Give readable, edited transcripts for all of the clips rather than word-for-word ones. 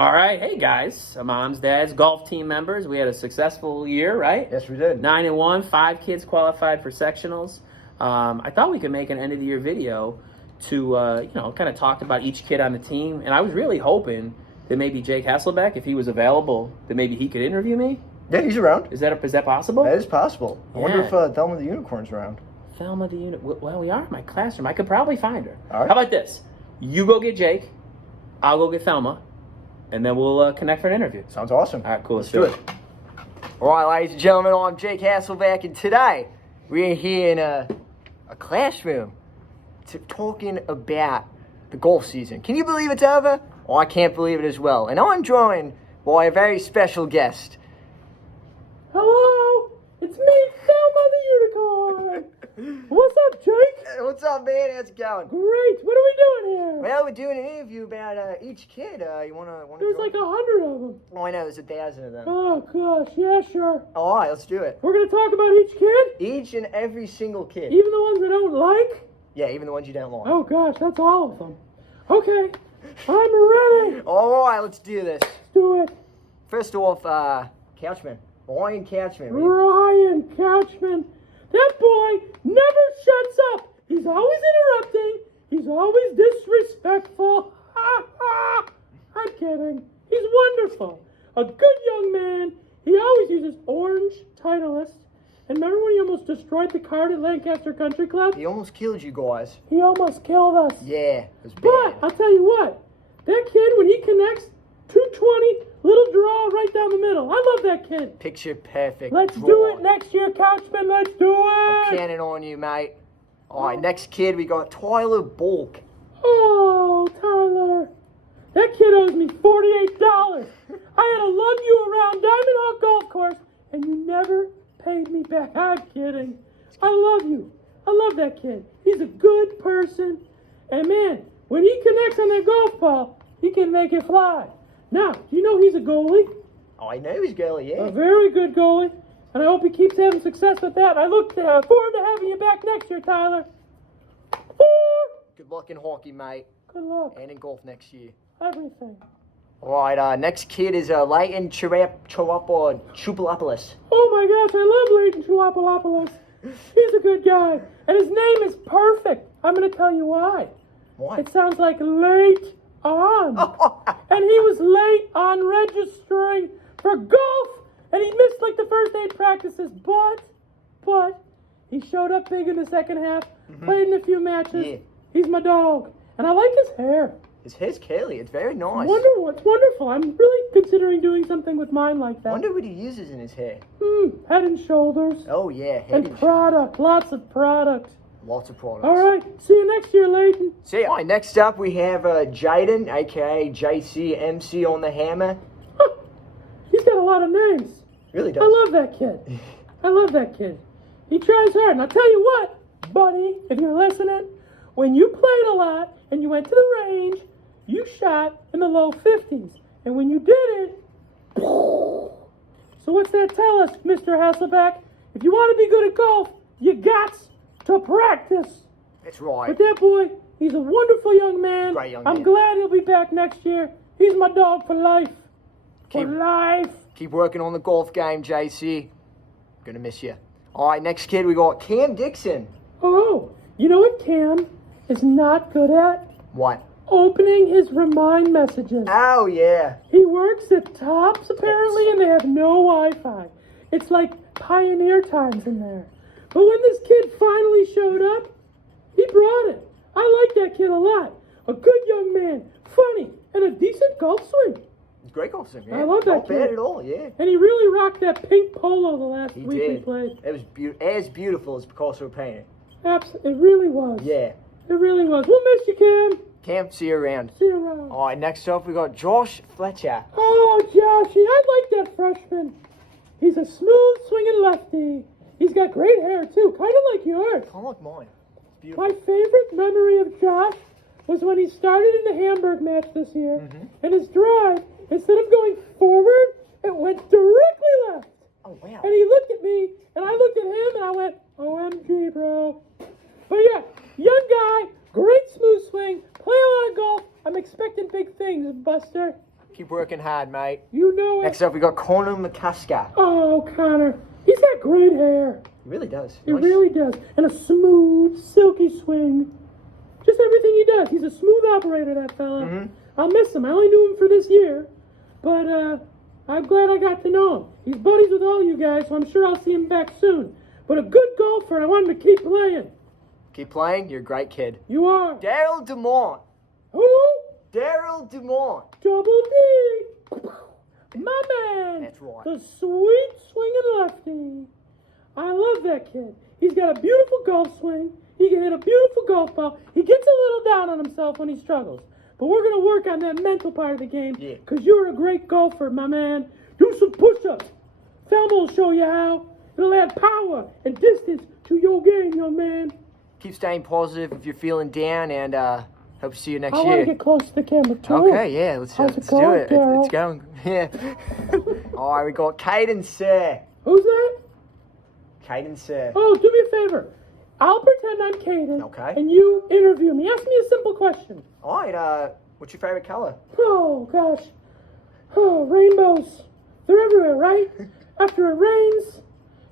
All right, hey guys, moms, dads, golf team members. We had a successful year, right? Yes, we did. 9-1, 5 kids qualified for sectionals. I thought we could make an end of the year video to, kind of talk about each kid on the team. And I was really hoping that maybe Jake Hasselbeck, if he was available, that maybe he could interview me. Yeah, he's around. Is that possible? That is possible. I wonder Yeah. if Thelma the Unicorn's around. Thelma the Well, we are in my classroom. I could probably find her. All right. How about this? You go get Jake. I'll go get Thelma. And then we'll connect for an interview. Sounds awesome. All right, cool. Let's do it. All right, ladies and gentlemen, I'm Jake Hasselbeck, and today we're here in a classroom talking about the golf season. Can you believe it's over? Well, I can't believe it as well. And I'm joined by a very special guest. Hello, it's me, Thelma the Unicorn. What's up, Jake? Hey, what's up, man? How's it going? Great. What are we doing here? Well, we're doing an interview about each kid. You wanna There's join? like 100 of them. Oh, I know. There's 1,000 of them. Oh gosh, yeah, sure. All right, let's do it. We're gonna talk about each kid, Each and every single kid. even the ones I don't like. Yeah, even the ones you don't like. Oh gosh, that's all of them. Okay, I'm ready. All right, let's do this. Let's do it. First off, Couchman. Ryan Couchman. Ryan Couchman. That boy never shuts up. He's always interrupting. He's always disrespectful. Ha ha. I'm kidding. He's wonderful. A good young man. He always uses orange Titleist. And remember when he almost destroyed the cart at Lancaster Country Club? He almost killed you guys. He almost killed us. Yeah, it was But bad. I'll tell you what. That kid, when he connects, 220, little draw right down the middle. I love that kid. Picture perfect. Let's draw. do it next year, Couchman. Let's do it. Cannon on you, mate. All right, next kid, we got Tyler Bulk. Oh, Tyler. That kid owes me $48. I had to lug you around Diamond Hawk Golf Course, and you never paid me back. I'm kidding. I love you. I love that kid. He's a good person. And man, when he connects on that golf ball, he can make it fly. Now, do you know he's a goalie? Oh, I know he's girly, A yeah. very good goalie. And I hope he keeps having success with that. I look forward to having you back next year, Tyler. Good luck in hockey, mate. Good luck. And in golf next year. Everything. All right, next kid is Leighton Chupalopoulos. Oh my gosh, I love Leighton Chulopoulos. He's a good guy. And his name is perfect. I'm going to tell you why. Why? It sounds like late on. And he was late on registering for golf. And he missed like the first 8 practices. But he showed up big in the second half. Played in a few matches. Yeah. He's my dog. And I like his hair. His hair's curly. It's very nice. It's wonderful. I'm really considering doing something with mine like that. Wonder what he uses in his hair. Head and shoulders. Oh, yeah. Head And shoulders. product. Lots of product. Lots of products. All right. See you next year, Leighton. See, all right, next up we have Jaden, a.k.a. JCMC on the hammer. He's got a lot of names. Really does. I love that kid. I love that kid. He tries hard. And I'll tell you what, buddy, if you're listening, when you played a lot and you went to the range, you shot in the low 50s. And when you did it, so what's that tell us, Mr. Hasselbeck? If you want to be good at golf, you got to practice. That's right. But that boy, he's a wonderful young man. Great young I'm man. glad he'll be back next year. He's my dog for life. For Keep- life. Keep working on the golf game, JC. Gonna miss you. All right, next kid we got Cam Dixon. Oh, you know what Cam is not good at? What? Opening his remind messages. Oh, yeah. He works at Tops, apparently, and they have no Wi-Fi. It's like pioneer times in there. But when this kid finally showed up, he brought it. I like that kid a lot. A good young man, funny, and a decent golf swing. Great golf swing, yeah. I love that Not bad kid. at all, yeah. And he really rocked that pink polo the last He week we did. played. It was as beautiful as Picasso painted. It really was. Yeah. It really was. We'll miss you, Cam. Cam, see you around. See you around. All right, next up we got Josh Fletcher. Oh, Joshy, I like that freshman. He's a smooth swinging lefty. He's got great hair, too, kind of like yours. Kind of like mine. It's beautiful. My favorite memory of Josh was when he started in the Hamburg match this year, and his drive, instead of going forward, it went directly left. Oh, wow. And he looked at me, and I looked at him, and I went, OMG, bro. But yeah, young guy, great smooth swing, play a lot of golf. I'm expecting big things, Buster. Keep working hard, mate. You know it. Next up, we got Connor McCaska. Oh, Connor. He's got great hair. He really does. He Nice. really does. And a smooth, silky swing. Just everything he does. He's a smooth operator, that fella. Mhm. I'll miss him. I only knew him for this year. But I'm glad I got to know him. He's buddies with all you guys, so I'm sure I'll see him back soon. But a good golfer, and I want him to keep playing. Keep playing. You're a great kid. You are. Daryl DeMont. Who? Daryl DeMont. Double D. My man. That's right. The sweet swinging lefty. I love that kid. He's got a beautiful golf swing. He can hit a beautiful golf ball. He gets a little down on himself when he struggles. But we're going to work on that mental part of the game. Yeah. Because you're a great golfer, my man. Do some push-ups. Thelma will show you how. It'll add power and distance to your game, young man. Keep staying positive if you're feeling down, and hope to see you next I want year. to get close to the camera, too. Okay, yeah, let's How's it do going, it. Daryl? It's going. Yeah. All right, we got Caden Sir. Who's that? Caden Sir. Oh, do me a favor. I'll pretend I'm Caden. Okay. And you interview me. Ask me a simple question. All right, what's your favorite color? Oh, gosh. Oh, rainbows. They're everywhere, right? After it rains,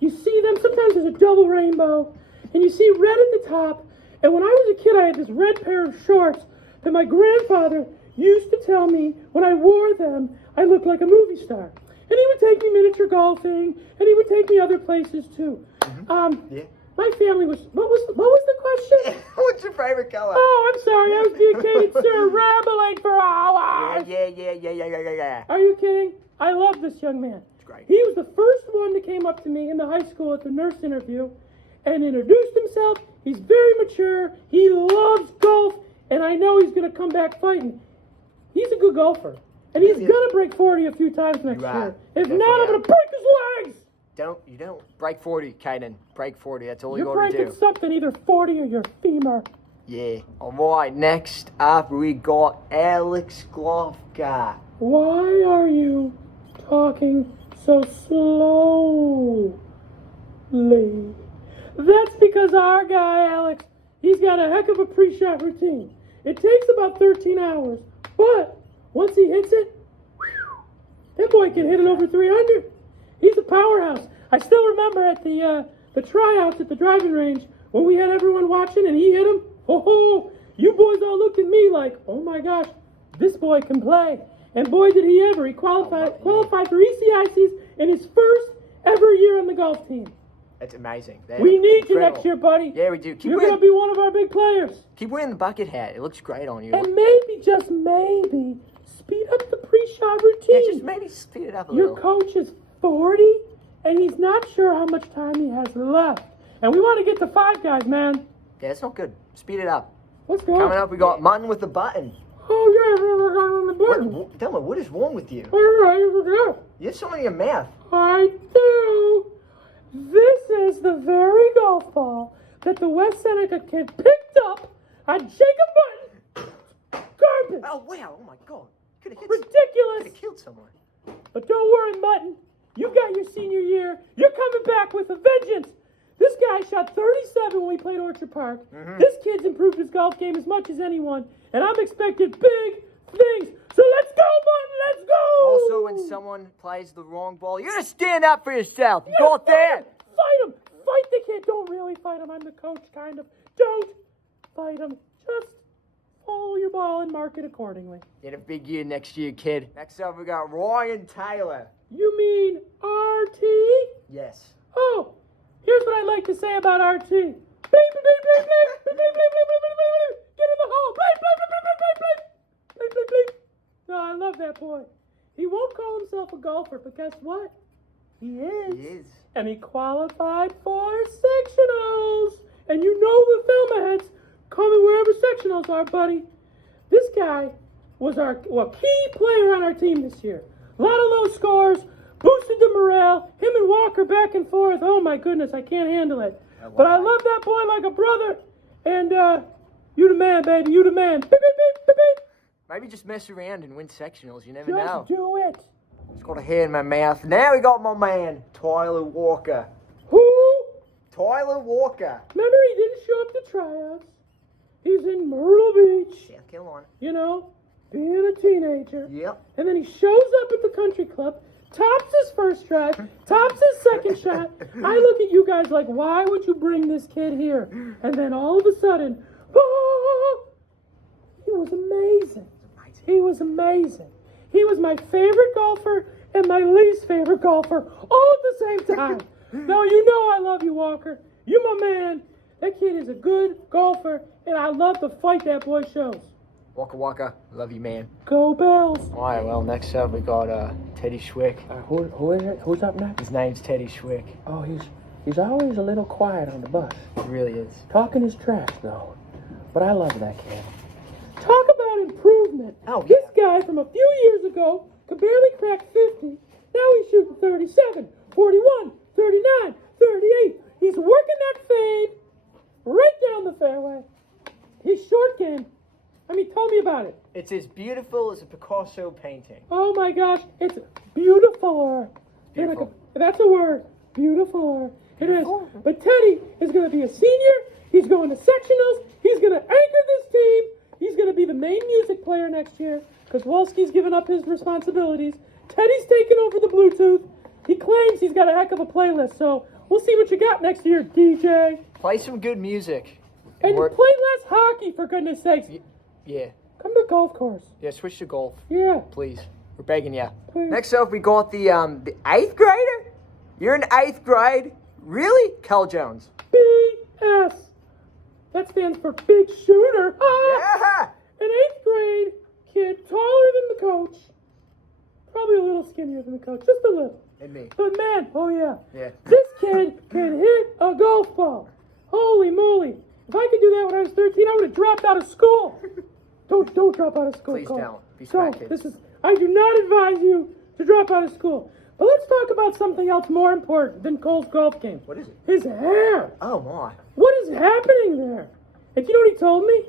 you see them. Sometimes there's a double rainbow. And you see red at the top. And when I was a kid, I had this red pair of shorts that my grandfather used to tell me when I wore them, I looked like a movie star. And he would take me miniature golfing, and he would take me other places, too. Yeah. My family was... What was the question? What's your favorite color? Oh, I'm sorry. I was being Caden, sir, rambling for hours. Yeah. Are you kidding? I love this young man. It's great. He was the first one that came up to me in the high school at the nurse interview and introduced himself. He's very mature. He loves golf, and I know he's going to come back fighting. He's a good golfer, and he's going to break 40 a few times next year. If not, I'm going to break his legs. You don't break 40, Caden. Break 40. That's all you You're got to do. breaking something, either 40 or your femur. Yeah. All right. Next up, we got Alex Glofka. Why are you talking so slowly? That's because our guy, Alex, he's got a heck of a pre-shot routine. It takes about 13 hours, but once he hits it, that boy can hit it over 300. He's a powerhouse. I still remember at the tryouts at the driving range when we had everyone watching and he hit him. Oh, you boys all looked at me like, oh my gosh, this boy can play. And boy, did he ever. He qualified for ECICs in his first ever year on the golf team. That's amazing. We need you incredible. next year, buddy. Yeah, we do. You're going to be one of our big players. Keep wearing the bucket hat. It looks great on you. And maybe, just maybe, speed up the pre-shot routine. Yeah, just maybe speed it up a Your little. coach is 40, and he's not sure how much time he has left. And we want to get to 5 guys, man. Yeah, it's not good. Speed it up. Let's go. Coming up, we got Mutton with the button. Oh, yeah, we're on the button. Tell me, what is wrong with you? All right, here we go. You have something in your mouth. I do. This is the very golf ball that the West Seneca kid picked up on Jacob Mutton. Garbage. Oh, wow. Oh, my God. Could have Ridiculous. killed someone. But don't worry, Mutton. You got your senior year. You're coming back with a vengeance. This guy shot 37 when we played Orchard Park. This kid's improved his golf game as much as anyone, and I'm expecting big things. So let's go, Mutton. Let's go. Also, when someone plays the wrong ball, you gotta stand up for yourself. You got that? Fight him. Fight the kid. Don't really fight him. I'm the coach, kind of. Don't fight him. Just follow your ball and mark it accordingly. Get a big year next year, kid. Next up, we got Ryan Taylor. You mean RT? Yes. Oh, here's what I like to say about RT. Bleep, bleep, bleep, bleep, bleep, bleep, bleep, bleep, bleep, bleep, bleep. Get in the hole. Bleep, bleep, bleep, bleep, bleep, bleep. Bleep, bleep, bleep. No, I love that boy. He won't call himself a golfer, but guess what? He is. He is. And he qualified for sectionals. And you know the Thelma heads coming wherever sectionals are, buddy. This guy was our key player on our team this year. A lot of low scores, boosted the morale. Him and Walker back and forth. Oh my goodness, I can't handle it. But I love that boy like a brother. And you the man, baby. You the man. Beep, beep, beep, beep, beep. Maybe just mess around and win sectionals. You never Just know. do it. Just got a hair in my mouth. Now we got my man, Tyler Walker. Who? Tyler Walker. Remember, he didn't show up to tryouts. He's in Myrtle Beach. South Carolina. You know, being a teenager. Yep. And then he shows up at the country club, tops his first drive, tops his second shot. I look at you guys like, why would you bring this kid here? And then all of a sudden, he was amazing. He was amazing. He was my favorite golfer and my least favorite golfer all at the same time. Now, you know I love you, Walker. You my man. That kid is a good golfer, and I love the fight that boy shows. Waka Waka, love you, man. Go Bills. All right, well, next up we got Teddy Schwick. Who is it? Who's up next? His name's Teddy Schwick. Oh, he's always a little quiet on the bus. He really is. Talking his trash, though. But I love that kid. Talk about improvement. Oh, This guy from a few years ago could barely crack 50. Now he's shooting 37, 41, 39, 38. He's working that fade right down the fairway. His short game. I mean, tell me about it. It's as beautiful as a Picasso painting. Oh my gosh, it's beautifuler. Beautiful. That's a word. Beautifuler. It is. But Teddy is going to be a senior. He's going to sectionals. He's going to anchor this team. He's going to be the main music player next year because Wolski's given up his responsibilities. Teddy's taking over the Bluetooth. He claims he's got a heck of a playlist, so we'll see what you got next year, DJ. Play some good music. And play less hockey, for goodness sakes. Yeah. Come to the golf course. Yeah, switch to golf. Yeah. Please. We're begging you. Please. Next up, we got the 8th grader? You're in 8th grade? Really? Cal Jones. BS. That stands for big shooter. Yeah. An 8th grade kid, taller than the coach. Probably a little skinnier than the coach. Just a little. And me. But man, oh yeah. Yeah. This kid can hit a golf ball. Holy moly. If I could do that when I was 13, I would have dropped out of school. Don't drop out of school. Please Cole. don't. Be smart, kids. I do not advise you to drop out of school. But let's talk about something else more important than Cole's golf game. What is it? His hair. Oh, my. What is happening there? And you know what he told me?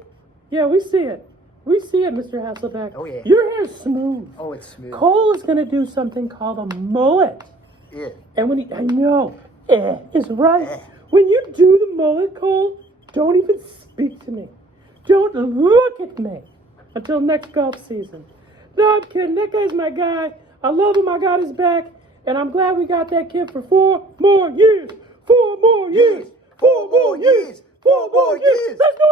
Yeah, we see it. We see it, Mr. Hasselbeck. Oh, yeah. Your hair's smooth. Oh, it's smooth. Cole is going to do something called a mullet. Yeah. And I know, is right. When you do the mullet, Cole, don't even speak to me. Don't look at me until next golf season. No, I'm kidding. That guy's my guy. I love him. I got his back. And I'm glad we got that kid for 4 more years. 4 more years. 4 more years. 4 more years. Let's do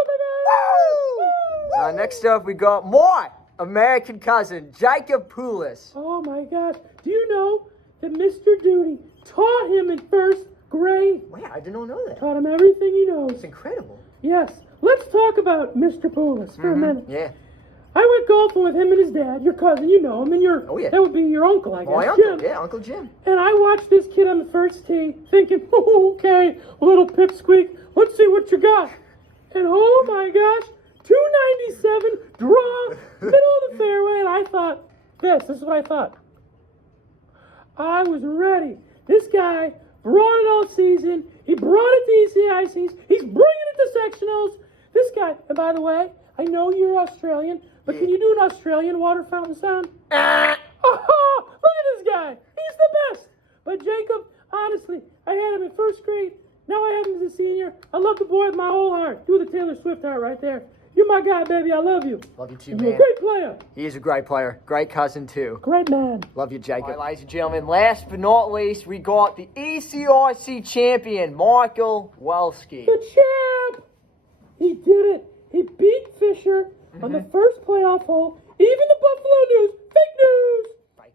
it, Next up, we got my American cousin, Jacob Pulis. Oh, my gosh. Do you know that Mr. Duty taught him in 1st grade? Wow, I did not know that. Taught him everything he knows. It's incredible. Yes. Let's talk about Mr. Pulis for a minute. Yeah. I went golfing with him and his dad, your cousin, you know him, and that would be your uncle, I guess, My uncle, Jim. yeah, Uncle Jim. And I watched this kid on the first tee, thinking, oh, okay, little pipsqueak, let's see what you got. And oh my gosh, 297, draw, middle of the fairway, and I thought, this is what I thought. I was ready. This guy brought it all season. He brought it to ECICs. He's bringing it to sectionals. This guy, and by the way, I know you're Australian, but can you do an Australian water fountain sound? Oh, look at this guy. He's the best. But Jacob, honestly, I had him in 1st grade. Now I have him as a senior. I love the boy with my whole heart. Do the Taylor Swift heart right there. You're my guy, baby. I love you. Love you too, You're man. a great player. He is a great player. Great cousin, too. Great man. Love you, Jacob. All right, ladies and gentlemen, last but not least, we got the ECIC champion, Michael Wolski. The champ. He did it. He beat Fisher on the first playoff hole. Even the Buffalo News, fake news.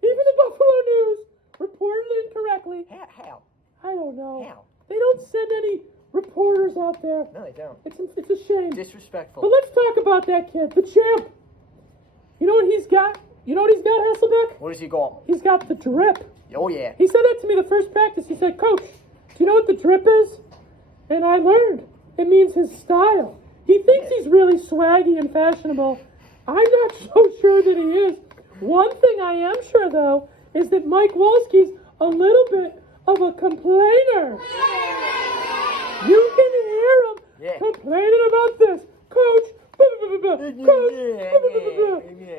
Even the Buffalo News reported it incorrectly. How? I don't know. How? They don't send any reporters out there. No, they don't. It's a shame. Disrespectful. But let's talk about that kid, the champ. You know what he's got? You know what he's got, Hasselbeck? What has he got? He's got the drip. Oh, yeah. He said that to me the first practice. He said, Coach, do you know what the drip is? And I learned. It means his style. He thinks he's really swaggy and fashionable. I'm not so sure that he is. One thing I am sure, though, is that Mike Wolski's a little bit of a complainer. You can hear him complaining about this. Coach,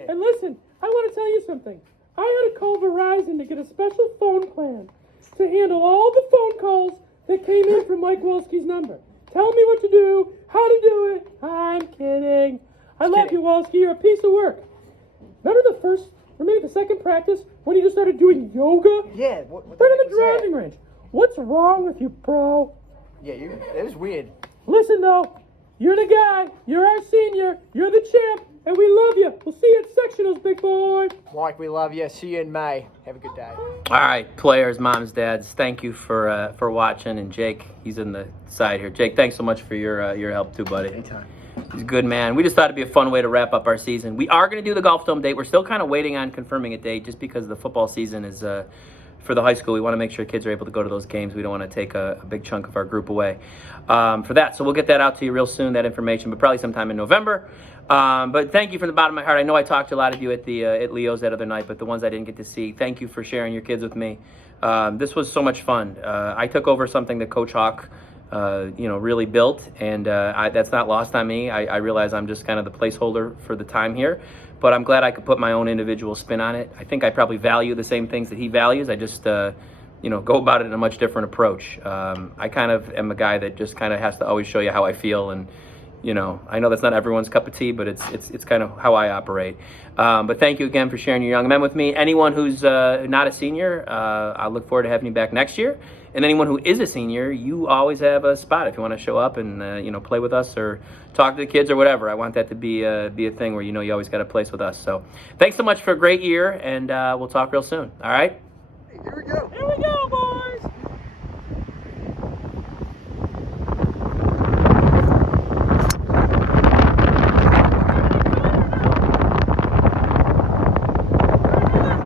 and listen, I want to tell you something. I had to call Verizon to get a special phone plan to handle all the phone calls that came in from Mike Wolski's number. Tell me what to do, how to do it. I'm kidding. I love you, Wolski. You're a piece of work. Remember the first, or maybe the second practice when you just started doing yoga? Yeah. What Right the in heck the was that? driving range. What's wrong with you, bro? Yeah, it was weird. Listen, though. You're the guy. You're our senior. You're the champ. And we love you. We'll see you at sectionals, big boy. Mike, we love you. See you in May. Have a good day. All right, players, moms, dads, thank you for watching. And Jake, he's in the side here. Jake, thanks so much for your help too, buddy. Anytime. He's a good man. We just thought it'd be a fun way to wrap up our season. We are going to do the Golf Dome date. We're still kind of waiting on confirming a date just because the football season is for the high school. We want to make sure kids are able to go to those games. We don't want to take a big chunk of our group away for that. So we'll get that out to you real soon, that information, but probably sometime in November. But thank you from the bottom of my heart. I know I talked to a lot of you at Leo's that other night, but the ones I didn't get to see, thank you for sharing your kids with me. This was so much fun. I took over something that Coach Hawk really built, and that's not lost on me. I realize I'm just kind of the placeholder for the time here, but I'm glad I could put my own individual spin on it. I think I probably value the same things that he values. I just, go about it in a much different approach. I kind of am a guy that just kind of has to always show you how I feel, and I know that's not everyone's cup of tea, but it's kind of how I operate. But thank you again for sharing your young men with me. Anyone who's not a senior, I look forward to having you back next year. And anyone who is a senior, you always have a spot if you want to show up and play with us or talk to the kids or whatever. I want that to be a thing where you always got a place with us. So thanks so much for a great year, and we'll talk real soon. All right? Here we go. Here we go, boys.